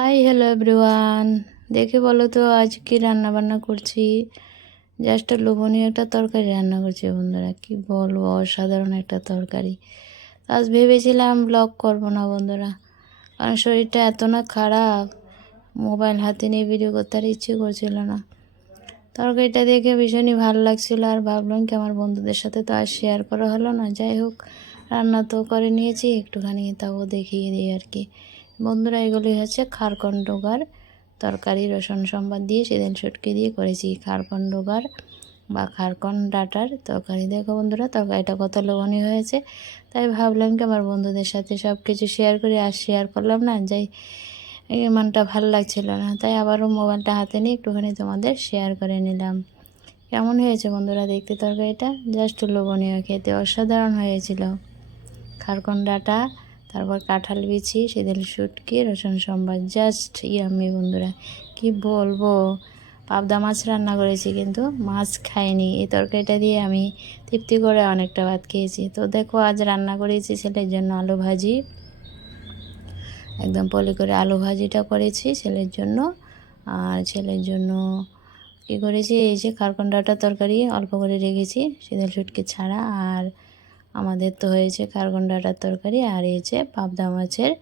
Hi hello everyone দেখে বলো তো, আজ কি রান্না বান্না করছি? জাস্ট লোভনীয় একটা তরকারি রান্না করছি বন্ধুরা, কি বলব? অসাধারণ একটা তরকারি। আজ ভেবেছিলাম ব্লগ করব না বন্ধুরা। কারণ শরীরটা এত না খারাপ মোবাইল হাতে নিয়ে ভিডিও করতে আর ইচ্ছে করছিল না। তরকারিটা দেখে ভীষণই ভালো লাগছিল আর ভাবলাম কি আমার বন্ধুদের সাথে তো আর শেয়ার করা হলো না। যাই হোক, রান্না তো করে নিয়েছি, একটুখানি তাও দেখিয়ে দিই আর কি। বন্ধুরা এগুলি হচ্ছে খারকন্ডগার তরকারি, রসুন, সম্বাদ দিয়ে সেদিন শুটকি দিয়ে করেছি খারকন্ডগার বা খারকন ডাটার তরকারি। দেখো বন্ধুরা তরকারিটা কত লোভনীয় হয়েছে। তাই ভাবলাম কি আমার বন্ধুদের সাথে সব কিছু শেয়ার করে আর শেয়ার করলাম না, যাই মনটা ভালো লাগছিল না। তাই আবারও মোবাইলটা হাতে নিয়ে একটুখানি তোমাদের শেয়ার করে নিলাম। কেমন হয়েছে বন্ধুরা দেখতে তরকারিটা? জাস্ট লোভনীয়, খেতে অসাধারণ হয়েছিল। খারকন ডাটা তারপর কাঁঠাল বিছি, সেদিন শুটকি, রসুন সম্বার জাস্ট ইয়ামি বন্ধুরা, কি বলব? পাবদা মাছ রান্না করেছি কিন্তু মাছ খাইনি। এই তরকারিটা দিয়ে আমি তৃপ্তি করে অনেকটা ভাত খেয়েছি। তো দেখো, আজ রান্না করেছি ছেলের জন্য আলু ভাজি। একদম পলি করে আলু ভাজিটা করেছি ছেলের জন্য। আর ছেলের জন্য কী করেছি? এই যে কারকন্ডাটা তরকারি অল্প করে রেখেছি, সেদিন শুটকি ছাড়া। আর আমাদের তো হয়েছে কার্বন ডাটার তরকারি আর যে পাবদা মাছের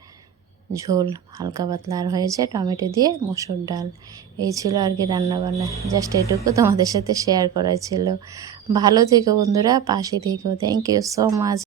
ঝোল, হালকা পাতলা আর হয়েছে টমেটো দিয়ে মসুর ডাল। এই ছিল আর কি রান্নাবান্না। জাস্ট এটুকু তোমাদের সাথে শেয়ার করা ছিল। ভালো থেকো বন্ধুরা, পাশে থেকো। Thank you so much